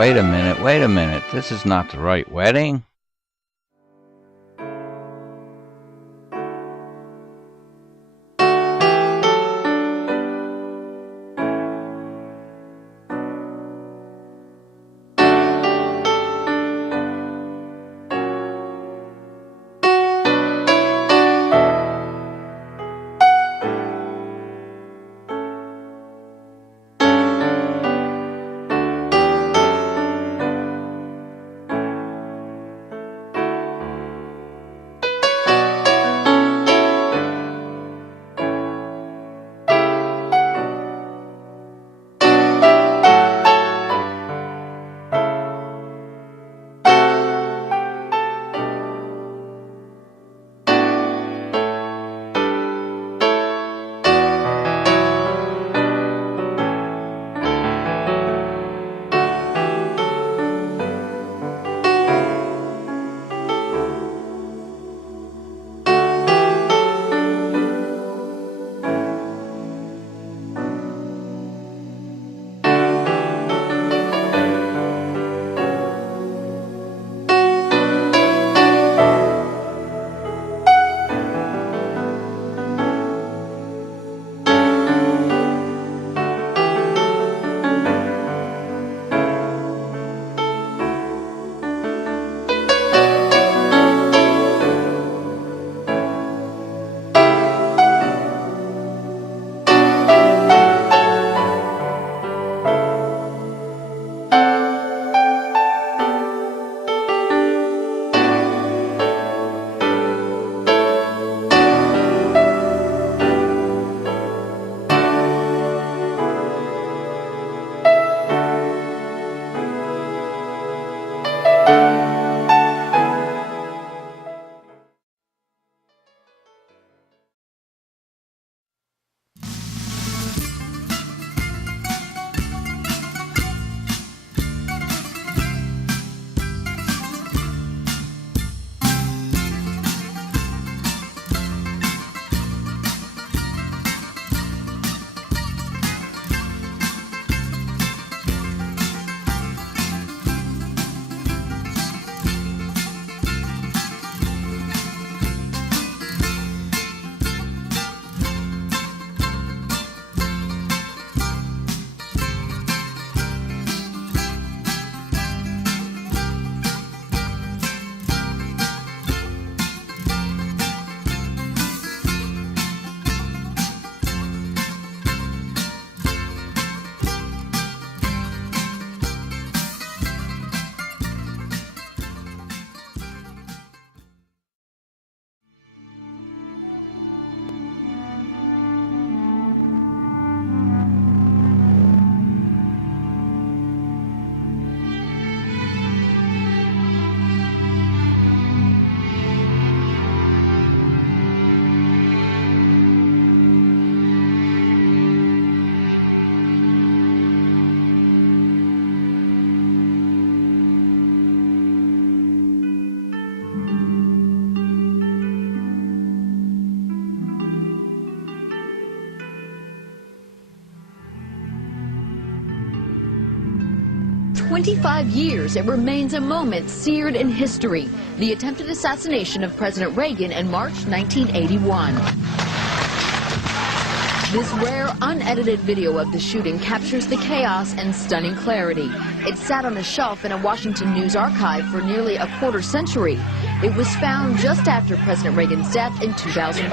Wait a minute. This is not the right wedding. For 25 years, it remains a moment seared in history, the attempted assassination of President Reagan in March 1981. This rare, unedited video of the shooting captures the chaos and stunning clarity. It sat on a shelf in a Washington News archive for nearly a quarter century. It was found just after President Reagan's death in 2004.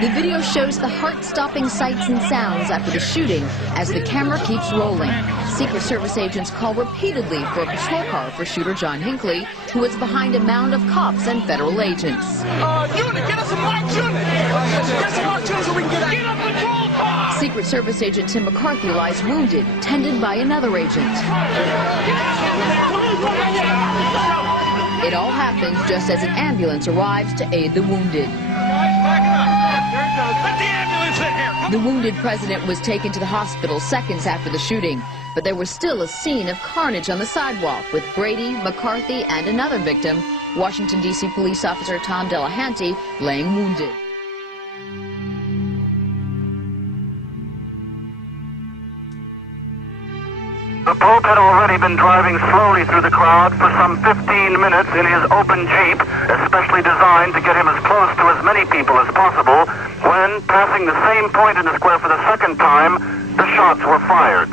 The video shows the heart-stopping sights and sounds after the shooting as the camera keeps rolling. Secret Service agents call repeatedly for a patrol car for shooter John Hinckley, who was behind a mound of cops and federal agents. Unit, get us a marked unit! Get some marked units so we can get out! Get a patrol car! Secret Service agent Tim McCarthy lies wounded, tended by another agent. It all happens just as an ambulance arrives to aid the wounded. Let the ambulance in here! The wounded president was taken to the hospital seconds after the shooting, but there was still a scene of carnage on the sidewalk with Brady, McCarthy, and another victim, Washington, D.C. police officer Tom Delahanty, laying wounded. The Pope had already been driving slowly through the crowd for some 15 minutes in his open Jeep, especially designed to get him as close to as many people as possible, when, passing the same point in the square for the second time, the shots were fired.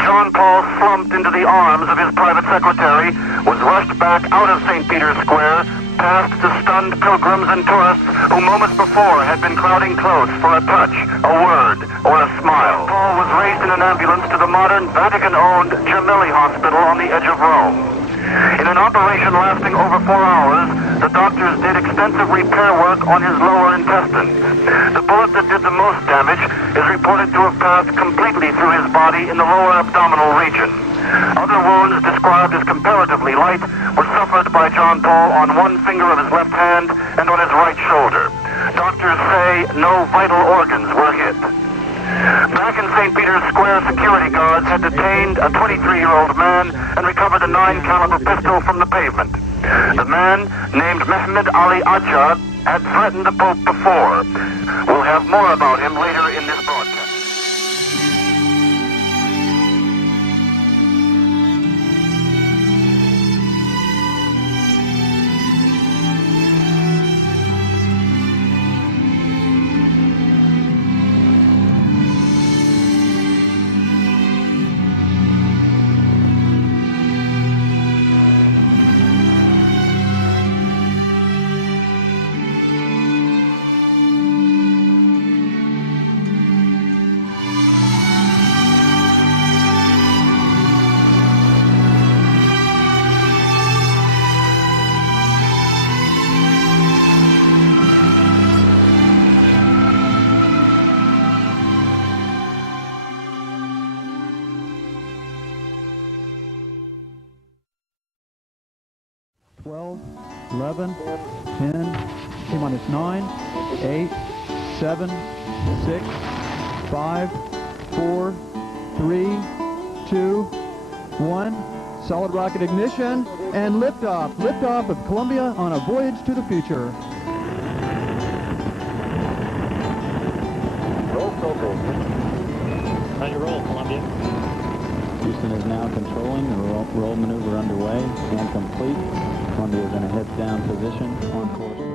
John Paul slumped into the arms of his private secretary, was rushed back out of St. Peter's Square, past the stunned pilgrims and tourists who moments before had been crowding close for a touch, a word, or a smile. Paul was raced in an ambulance to the modern Vatican-owned Gemelli Hospital on the edge of Rome. In an operation lasting over 4 hours, the doctors did extensive repair work on his lower intestines. The bullet that did the most damage is reported to have passed completely through his body in the lower abdominal region. Other wounds, described as comparatively light, were suffered by John Paul on one finger of his left hand and on his right shoulder. Doctors say no vital organs were hit. Back in St. Peter's Square, security guards had detained a 23-year-old man and recovered a 9-caliber pistol from the pavement. The man, named Mehmed Ali Ajad, had threatened the Pope before. We'll have more about him later in this broadcast. Twelve, 11, 10, T-minus 9, 8, 7, 6, 5, 4, 3, 2, 1. Solid rocket ignition and liftoff. Liftoff of Columbia on a voyage to the future. Roll, Coco. On your roll, Columbia. Houston is now controlling. The roll maneuver underway and complete. Columbia is in a heads down position on course.